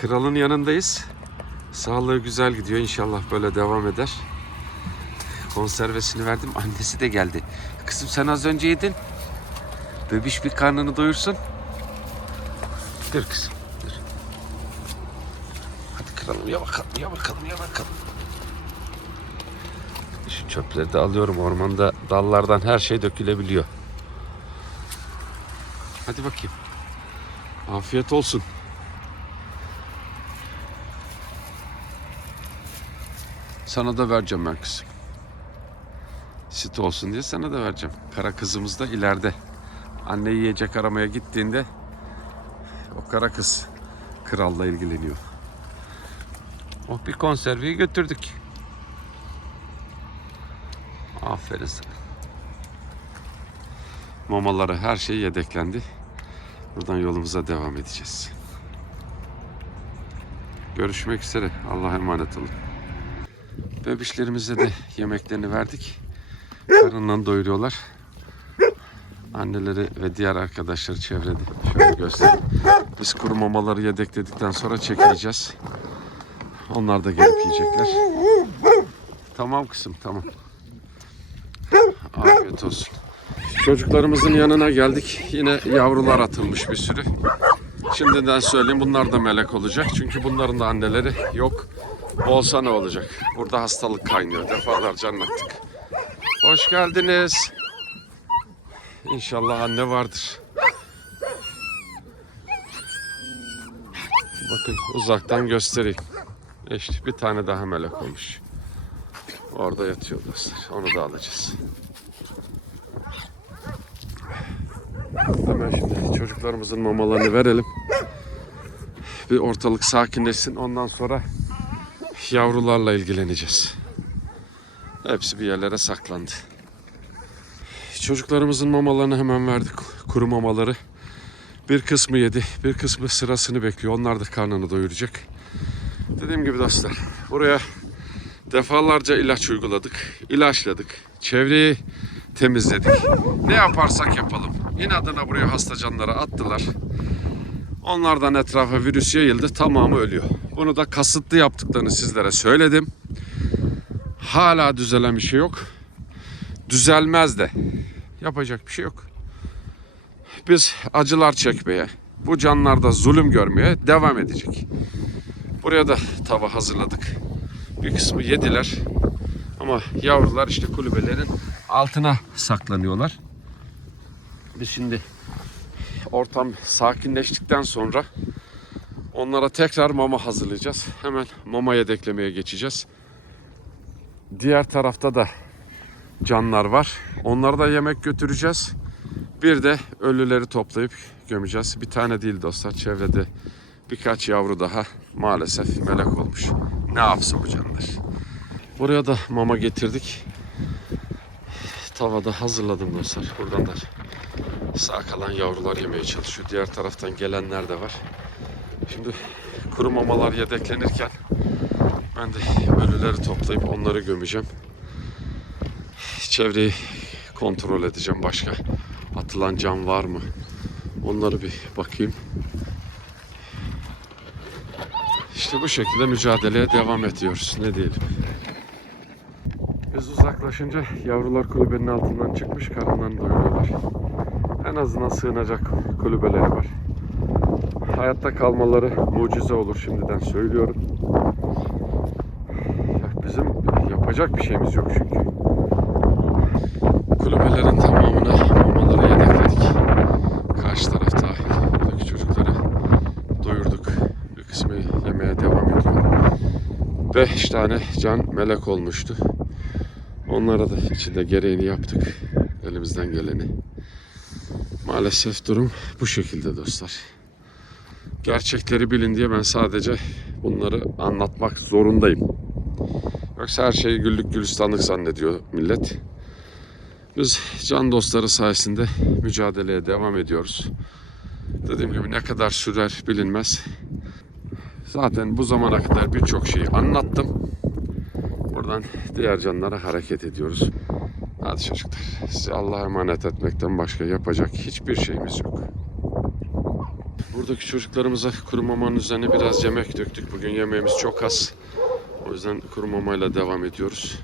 Kralın yanındayız. Sağlığı güzel gidiyor. İnşallah böyle devam eder. Konservesini verdim. Annesi de geldi. Kızım sen az önce yedin. Bebiş bir karnını doyursun. Dur kızım. Dur. Hadi kralım ya bakalım ya bakalım ya bakalım. Şu çöpleri de alıyorum. Ormanda dallardan her şey dökülebiliyor. Hadi bakayım. Afiyet olsun. Sana da vereceğim ben kızım. Süt olsun diye sana da vereceğim. Kara kızımız da ileride. Anne yiyecek aramaya gittiğinde o kara kız kralla ilgileniyor. Oh bir konserveyi götürdük. Aferin sana. Mamaları her şey yedeklendi. Buradan yolumuza devam edeceğiz. Görüşmek üzere. Allah'a emanet olun. Bebişlerimize de yemeklerini verdik. Karından doyuruyorlar. Anneleri ve diğer arkadaşları çevrede. Şöyle göstereyim. Biz kuru mamaları yedekledikten sonra çekileceğiz. Onlar da gelip yiyecekler. Tamam kızım tamam. Afiyet olsun. Çocuklarımızın yanına geldik. Yine yavrular atılmış bir sürü. Şimdiden söyleyeyim bunlar da melek olacak. Çünkü bunların da anneleri yok. Olsa ne olacak? Burada hastalık kaynıyor. Defalarca anlattık. Hoş geldiniz. İnşallah anne vardır. Bakın uzaktan göstereyim. İşte bir tane daha melek olmuş. Orada yatıyor dostlar. Onu da alacağız. Hemen şimdi çocuklarımızın mamalarını verelim. Bir ortalık sakinleşsin. Ondan sonra yavrularla ilgileneceğiz. Hepsi bir yerlere saklandı. Çocuklarımızın mamalarını hemen verdik. Kuru mamaları. Bir kısmı yedi, bir kısmı sırasını bekliyor. Onlar da karnını doyuracak. Dediğim gibi dostlar, buraya defalarca ilaç uyguladık, ilaçladık, çevreyi temizledik. Ne yaparsak yapalım. İnadına buraya hasta canları attılar. Onlardan etrafa virüs yayıldı, tamamı ölüyor. Bunu da kasıtlı yaptıklarını sizlere söyledim. Hala düzelen bir şey yok. Düzelmez de. Yapacak bir şey yok. Biz acılar çekmeye, bu canlarda zulüm görmeye devam edecek. Buraya da tava hazırladık. Bir kısmı yediler. Ama yavrular işte kulübelerin altına saklanıyorlar. Biz şimdi ortam sakinleştikten sonra onlara tekrar mama hazırlayacağız. Hemen mama yedeklemeye geçeceğiz. Diğer tarafta da canlar var. Onlara da yemek götüreceğiz. Bir de ölüleri toplayıp gömeceğiz. Bir tane değil dostlar. Çevrede birkaç yavru daha maalesef melek olmuş. Ne yapsın bu canlar? Buraya da mama getirdik. Tavada hazırladım dostlar. Buradan da sağ kalan yavrular yemeye çalışıyor. Diğer taraftan gelenler de var. Şimdi kuru mamalar yedeklenirken ben de ölüleri toplayıp onları gömeceğim. Çevreyi kontrol edeceğim. Başka atılan can var mı? Onları bir bakayım. İşte bu şekilde mücadeleye devam ediyoruz. Ne diyelim. Biz uzaklaşınca yavrular kulübenin altından çıkmış karnından doyuruyorlar. Azından sığınacak kulübeleri var. Hayatta kalmaları mucize olur şimdiden söylüyorum. Bizim yapacak bir şeyimiz yok çünkü. Kulübelerin tamamına mamaları yedekledik. Karşı taraf dahil. Buradaki çocukları doyurduk. Bir kısmı yemeye devam ediyor. Beş tane can melek olmuştu. Onlara da içinde gereğini yaptık. Elimizden geleni. Maalesef durum bu şekilde dostlar. Gerçekleri bilin diye ben sadece bunları anlatmak zorundayım. Yoksa her şeyi güllük gülistanlık zannediyor millet. Biz can dostları sayesinde mücadeleye devam ediyoruz. Dediğim gibi ne kadar sürer bilinmez. Zaten bu zamana kadar birçok şeyi anlattım. Buradan diğer canlara hareket ediyoruz. Hadi çocuklar. Sizi Allah'a emanet etmekten başka yapacak hiçbir şeyimiz yok. Buradaki çocuklarımıza kuru mamanın üzerine biraz yemek döktük. Bugün yemeğimiz çok az. O yüzden kuru mamayla devam ediyoruz.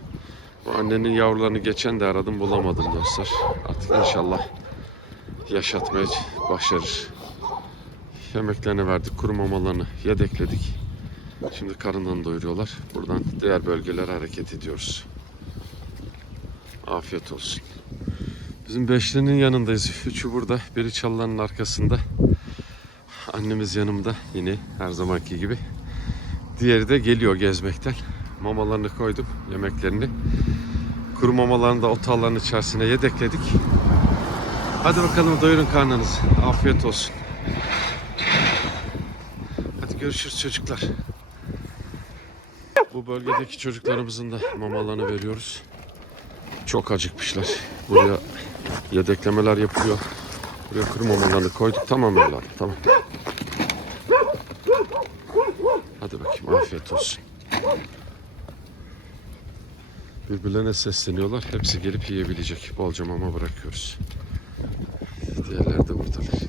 Bu annenin yavrularını geçen de aradım bulamadım dostlar. Artık inşallah yaşatmaya başarır. Yemeklerini verdik, kuru mamalarını yedekledik. Şimdi karından doyuruyorlar. Buradan diğer bölgelere hareket ediyoruz. Afiyet olsun. Bizim beşlinin yanındayız. Üçü burada, biri çalıların arkasında. Annemiz yanımda yine her zamanki gibi. Diğeri de geliyor gezmekten. Mamalarını koydum, yemeklerini. Kuru mamalarını da otalların içerisine yedekledik. Hadi bakalım doyurun karnınızı. Afiyet olsun. Hadi görüşürüz çocuklar. Bu bölgedeki çocuklarımızın da mamalarını veriyoruz. Çok acıkmışlar. Buraya yedeklemeler yapılıyor. Buraya kuru mamalarını koyduk. Tamam evladım tamam. Hadi bakayım afiyet olsun. Birbirlerine sesleniyorlar. Hepsi gelip yiyebilecek. Bolca mama bırakıyoruz. Diğerleri de buradalar.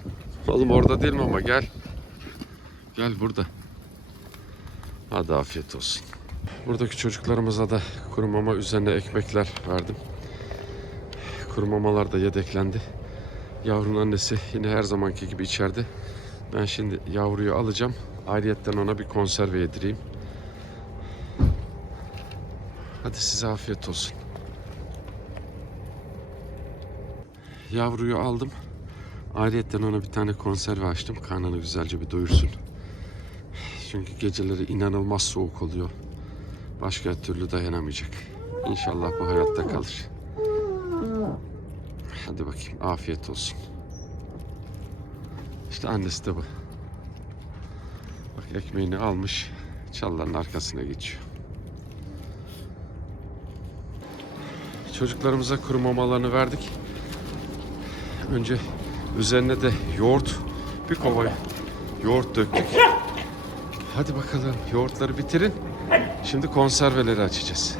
Oğlum orada değil mi ama gel. Gel burada. Hadi afiyet olsun. Buradaki çocuklarımıza da kuru mama üzerine ekmekler verdim. Kuru mamalar da yedeklendi. Yavrunun annesi yine her zamanki gibi içeride. Ben şimdi yavruyu alacağım. Ayrıyetten ona bir konserve yedireyim. Hadi size afiyet olsun. Yavruyu aldım. Ayrıyetten ona bir tane konserve açtım. Karnını güzelce bir doyursun. Çünkü geceleri inanılmaz soğuk oluyor. Başka türlü dayanamayacak. İnşallah bu hayatta kalır. Hadi bakayım afiyet olsun. İşte annesi de bu. Bak ekmeğini almış. Çalların arkasına geçiyor. Çocuklarımıza kuru mamalarını verdik. Önce üzerine de yoğurt bir kova yoğurt döktük. Hadi bakalım yoğurtları bitirin. Şimdi konserveleri açacağız.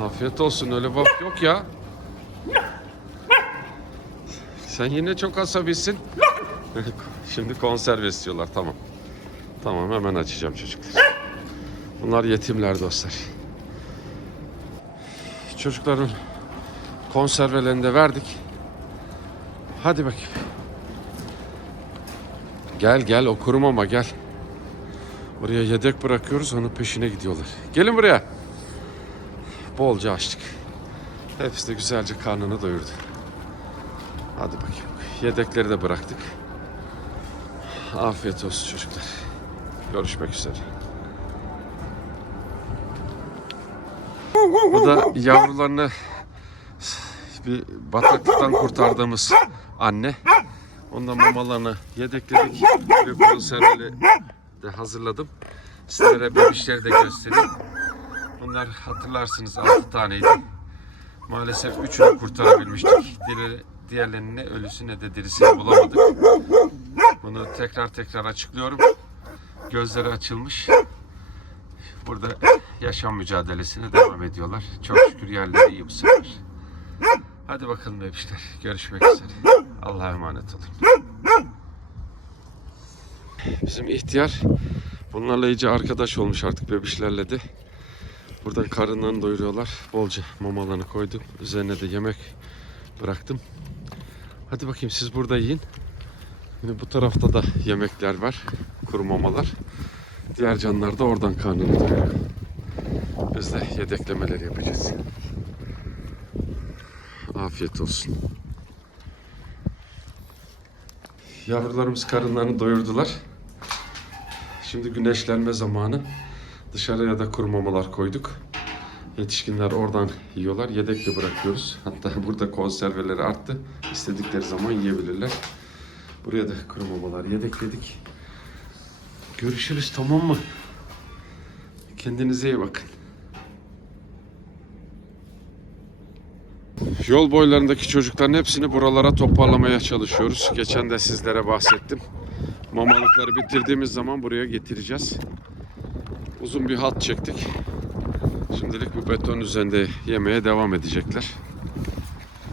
Afiyet olsun öyle bak yok ya. Sen yine çok asabisin. Şimdi konserve istiyorlar tamam. Tamam hemen açacağım çocuklar. Bunlar yetimler dostlar. Çocukların konservelerini de verdik. Hadi bakayım. Gel gel o kurumama gel. Buraya yedek bırakıyoruz onun peşine gidiyorlar. Gelin buraya. Bolca açtık. Hepsi de güzelce karnını doyurdu. Hadi bakayım. Yedekleri de bıraktık. Afiyet olsun çocuklar. Görüşmek üzere. Bu da yavrularını bir bataklıktan kurtardığımız anne. Ondan mamalarını yedekledik. Bir konserveli de hazırladım. Sizlere bebişleri de göstereyim. Bunlar hatırlarsınız 6 taneydi. Maalesef üçünü kurtarabilmiştik. Diğer, diğerlerini ne ölüsü ne de dirisini bulamadık. Bunu tekrar tekrar açıklıyorum. Gözleri açılmış. Burada yaşam mücadelesine devam ediyorlar. Çok şükür yerleri iyi bu sefer. Hadi bakalım bebişler. Görüşmek üzere. Allah'a emanet olun. Bizim ihtiyar bunlarla iyice arkadaş olmuş artık bebişlerle de. Buradan karınlarını doyuruyorlar. Bolca mamalarını koydum. Üzerine de yemek bıraktım. Hadi bakayım siz burada yiyin. Yine bu tarafta da yemekler var. Kuru mamalar. Diğer canlar da oradan karnını doyuruyor. Biz de yedeklemeler yapacağız. Afiyet olsun. Yavrularımız karınlarını doyurdular. Şimdi güneşlenme zamanı. Dışarıya da kuru mamalar koyduk. Yetişkinler oradan yiyorlar. Yedekli bırakıyoruz. Hatta burada konserveleri arttı. İstedikleri zaman yiyebilirler. Buraya da kuru mamalar yedekledik. Görüşürüz tamam mı? Kendinize iyi bakın. Yol boylarındaki çocukların hepsini buralara toparlamaya çalışıyoruz. Geçen de sizlere bahsettim. Mamalıkları bitirdiğimiz zaman buraya getireceğiz. Uzun bir hat çektik. Şimdilik bu beton üzerinde yemeye devam edecekler.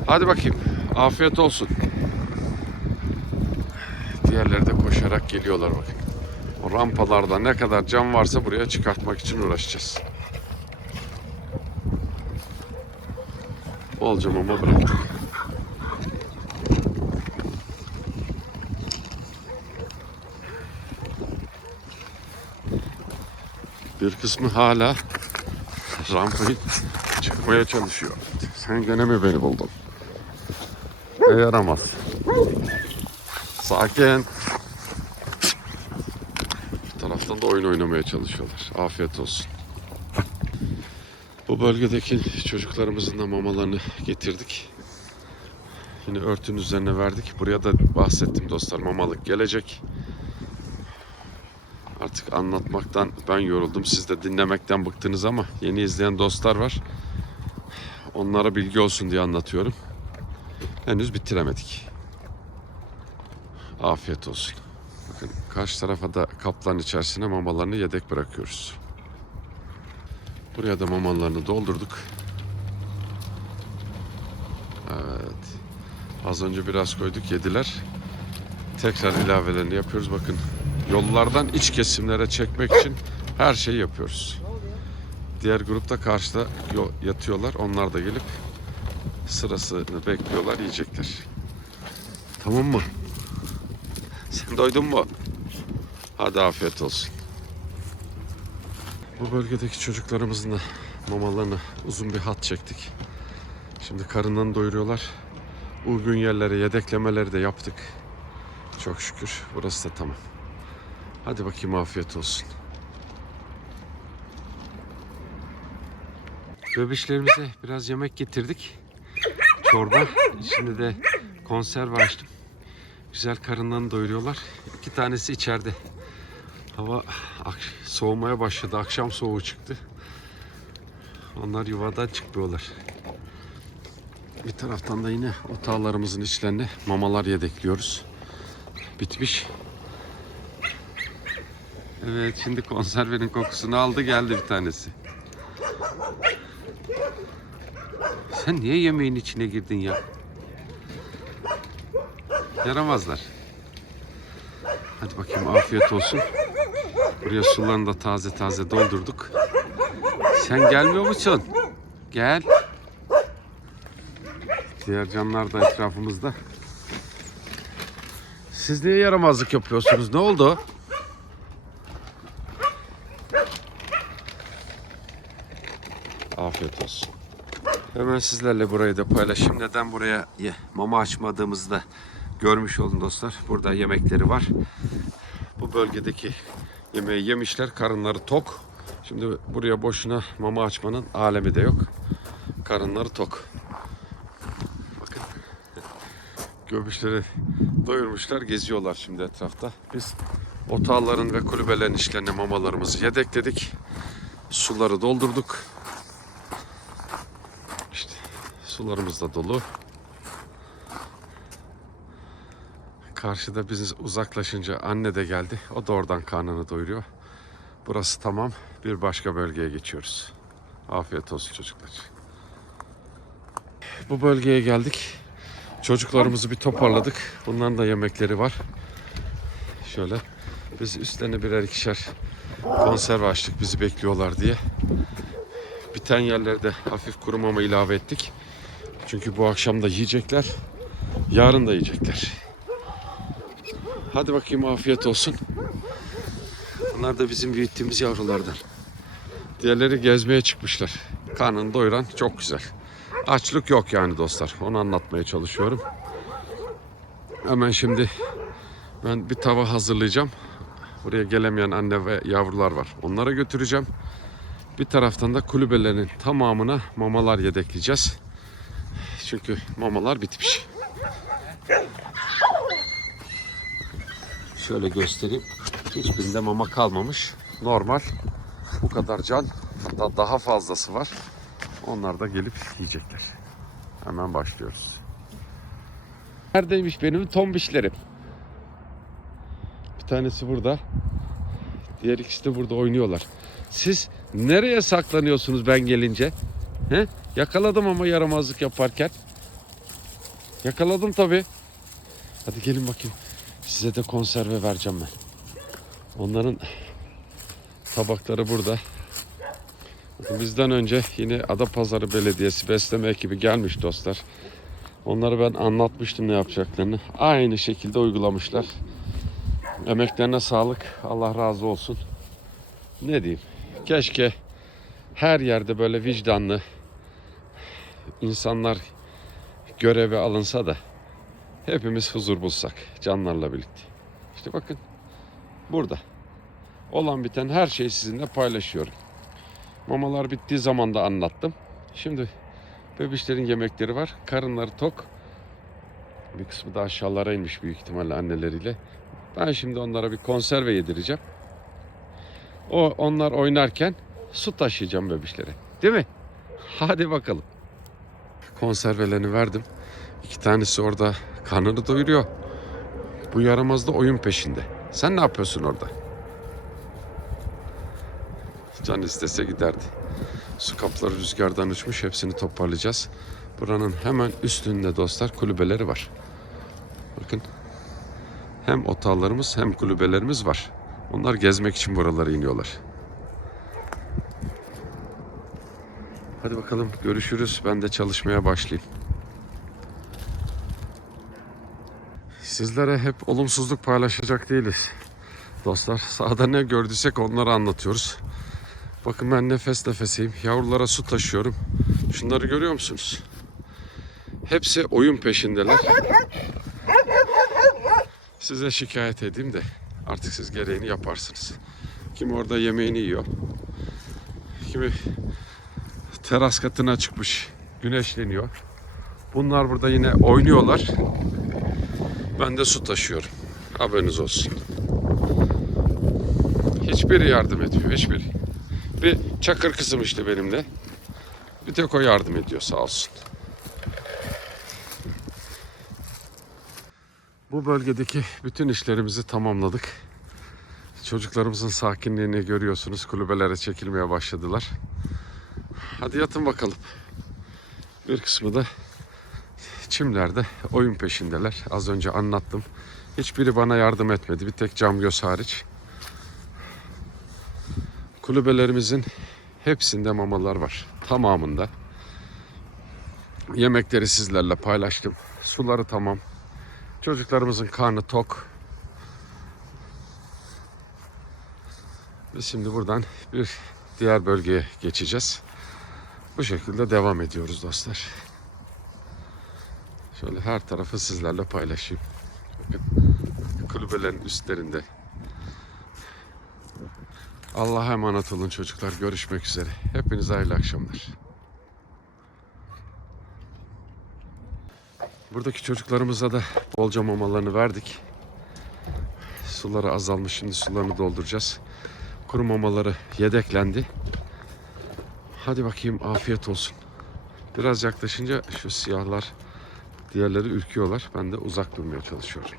Hadi bakayım. Afiyet olsun. Diğerleri de koşarak geliyorlar bakın. O rampalarda ne kadar cam varsa buraya çıkartmak için uğraşacağız. Bolca mama bıraktık. Bir kısmı hala rampayı çıkmaya çalışıyor. Sen gene mi beni buldun? Ne yaramaz. Sakin. Bu taraftan da oyun oynamaya çalışıyorlar. Afiyet olsun. Bu bölgedeki çocuklarımızın da mamalarını getirdik. Yine örtünün üzerine verdik. Buraya da bahsettim dostlar mamalık gelecek. Artık anlatmaktan ben yoruldum. Siz de dinlemekten bıktınız ama yeni izleyen dostlar var. Onlara bilgi olsun diye anlatıyorum. Henüz bitiremedik. Afiyet olsun. Bakın karşı tarafa da kapların içerisine mamalarını yedek bırakıyoruz. Buraya da mamalarını doldurduk. Evet. Az önce biraz koyduk yediler. Tekrar ilavelerini yapıyoruz. Bakın yollardan iç kesimlere çekmek için her şeyi yapıyoruz. Diğer grupta karşıda yo- yatıyorlar. Onlar da gelip sırasını bekliyorlar, yiyecekler. Tamam mı? Sen doydun mu? Hadi afiyet olsun. Bu bölgedeki çocuklarımızın da mamalarını uzun bir hat çektik. Şimdi karınlarını doyuruyorlar. Uygun yerlere yedeklemeleri de yaptık. Çok şükür burası da tamam. Hadi bakayım afiyet olsun. Bebişlerimize biraz yemek getirdik. Çorba. Şimdi de konserve açtım. Güzel karınlarını doyuruyorlar. İki tanesi içeride. Hava soğumaya başladı. Akşam soğuğu çıktı. Onlar yuvadan çıkmıyorlar. Bir taraftan da yine otağlarımızın içlerine mamalar yedekliyoruz. Bitmiş. Evet şimdi konservenin kokusunu aldı geldi bir tanesi. Sen niye yemeğin içine girdin ya? Yaramazlar. Hadi bakayım afiyet olsun. Buraya sularını da taze taze doldurduk. Sen gelmiyor musun? Gel. Diğer canlar da etrafımızda. Siz niye yaramazlık yapıyorsunuz? Ne oldu? Afiyet olsun. Hemen sizlerle burayı da paylaşayım. Neden buraya mama açmadığımızı da görmüş olun dostlar. Burada yemekleri var. Bu bölgedeki yemeği yemişler. Karınları tok. Şimdi buraya boşuna mama açmanın alemi de yok. Karınları tok. Bakın. Göbüşleri doyurmuşlar. Geziyorlar şimdi etrafta. Biz otağların ve kulübelerin işlerine mamalarımızı yedekledik. Suları doldurduk. İşte sularımız da dolu. Karşıda biz uzaklaşınca anne de geldi. O da oradan karnını doyuruyor. Burası tamam. Bir başka bölgeye geçiyoruz. Afiyet olsun çocuklar. Bu bölgeye geldik. Çocuklarımızı bir toparladık. Bunların da yemekleri var. Şöyle. Biz üstlerine birer ikişer konserve açtık bizi bekliyorlar diye. Biten yerlerde hafif kuru mama ilave ettik. Çünkü bu akşam da yiyecekler. Yarın da yiyecekler. Hadi bakayım afiyet olsun. Bunlar da bizim büyüttüğümüz yavrulardan. Diğerleri gezmeye çıkmışlar. Karnını doyuran çok güzel. Açlık yok yani dostlar. Onu anlatmaya çalışıyorum. Hemen şimdi ben bir tava hazırlayacağım. Buraya gelemeyen anne ve yavrular var. Onlara götüreceğim. Bir taraftan da kulübelerin tamamına mamalar yedekleyeceğiz. Çünkü mamalar bitmiş. Şöyle göstereyim. Hiçbirinde mama kalmamış. Normal. Bu kadar can. Hatta daha fazlası var. Onlar da gelip yiyecekler. Hemen başlıyoruz. Neredeymiş benim tombişlerim? Bir tanesi burada. Diğer ikisi de burada oynuyorlar. Siz nereye saklanıyorsunuz ben gelince? He? Yakaladım ama yaramazlık yaparken. Yakaladım tabi. Hadi gelin bakayım. Size de konserve vereceğim ben. Onların tabakları burada. Bizden önce yine Adapazarı Belediyesi besleme ekibi gelmiş dostlar. Onları ben anlatmıştım ne yapacaklarını. Aynı şekilde uygulamışlar. Emeklerine sağlık. Allah razı olsun. Ne diyeyim? Keşke her yerde böyle vicdanlı insanlar göreve alınsa da hepimiz huzur bulsak canlarla birlikte. İşte bakın burada olan biten her şeyi sizinle paylaşıyorum. Mamalar bittiği zaman da anlattım. Şimdi bebişlerin yemekleri var. Karınları tok. Bir kısmı da aşağılara inmiş büyük ihtimalle anneleriyle. Ben şimdi onlara bir konserve yedireceğim. O onlar oynarken su taşıyacağım bebişlere. Değil mi? Hadi bakalım. Konservelerini verdim. İki tanesi orada karnını doyuruyor. Bu yaramaz da oyun peşinde. Sen ne yapıyorsun orada? Can istese giderdi. Su kapları rüzgardan uçmuş. Hepsini toparlayacağız. Buranın hemen üstünde dostlar kulübeleri var. Bakın. Hem otağlarımız hem kulübelerimiz var. Onlar gezmek için buralara iniyorlar. Hadi bakalım görüşürüz. Ben de çalışmaya başlayayım. Sizlere hep olumsuzluk paylaşacak değiliz. Dostlar sahada ne gördüysek onları anlatıyoruz. Bakın ben nefes nefeseyim. Yavrulara su taşıyorum. Şunları görüyor musunuz? Hepsi oyun peşindeler. Size şikayet edeyim de artık siz gereğini yaparsınız. Kim orada yemeğini yiyor. Kimi teras katına çıkmış güneşleniyor. Bunlar burada yine oynuyorlar. Ben de su taşıyorum. Haberiniz olsun. Hiçbiri yardım etmiyor. Hiçbiri. Bir çakır kızım işte benimle. Bir tek o yardım ediyor sağ olsun. Bu bölgedeki bütün işlerimizi tamamladık. Çocuklarımızın sakinliğini görüyorsunuz. Kulübelere çekilmeye başladılar. Hadi yatın bakalım. Bir kısmı da çimlerde oyun peşindeler. Az önce anlattım. Hiçbiri bana yardım etmedi. Bir tek cam göz hariç. Kulübelerimizin hepsinde mamalar var. Tamamında. Yemekleri sizlerle paylaştım. Suları tamam. Çocuklarımızın karnı tok. Biz şimdi buradan bir diğer bölgeye geçeceğiz. Bu şekilde devam ediyoruz dostlar. Şöyle her tarafı sizlerle paylaşayım. Bakın kulübelerin üstlerinde. Allah'a emanet olun çocuklar. Görüşmek üzere. Hepinize hayırlı akşamlar. Buradaki çocuklarımıza da bolca mamalarını verdik. Suları azalmış. Şimdi sularını dolduracağız. Kuru mamaları yedeklendi. Hadi bakayım afiyet olsun. Biraz yaklaşınca şu siyahlar diğerleri ürküyorlar. Ben de uzak durmaya çalışıyorum.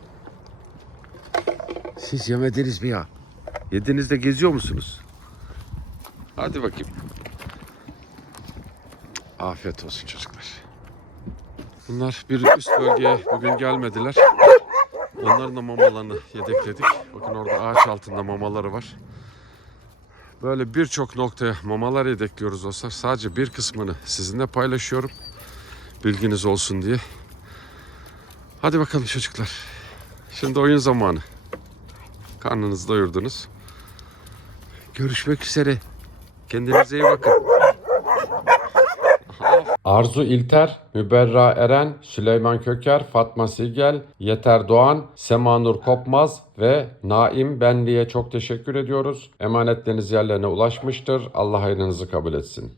Siz yemediniz mi ya? Yediniz de geziyor musunuz? Hadi bakayım. Afiyet olsun çocuklar. Bunlar bir üst bölgeye bugün gelmediler. Onların da mamalarını yedekledik. Bakın orada ağaç altında mamaları var. Böyle birçok noktaya mamalar yedekliyoruz dostlar. Sadece bir kısmını sizinle paylaşıyorum. Bilginiz olsun diye. Hadi bakalım çocuklar. Şimdi oyun zamanı. Karnınızı doyurdunuz. Görüşmek üzere. Kendinize iyi bakın. Arzu İlter, Müberra Eren, Süleyman Köker, Fatma Silgel, Yeter Doğan, Semanur Kopmaz ve Naim Benli'ye çok teşekkür ediyoruz. Emanetleriniz yerlerine ulaşmıştır. Allah hayrınızı kabul etsin.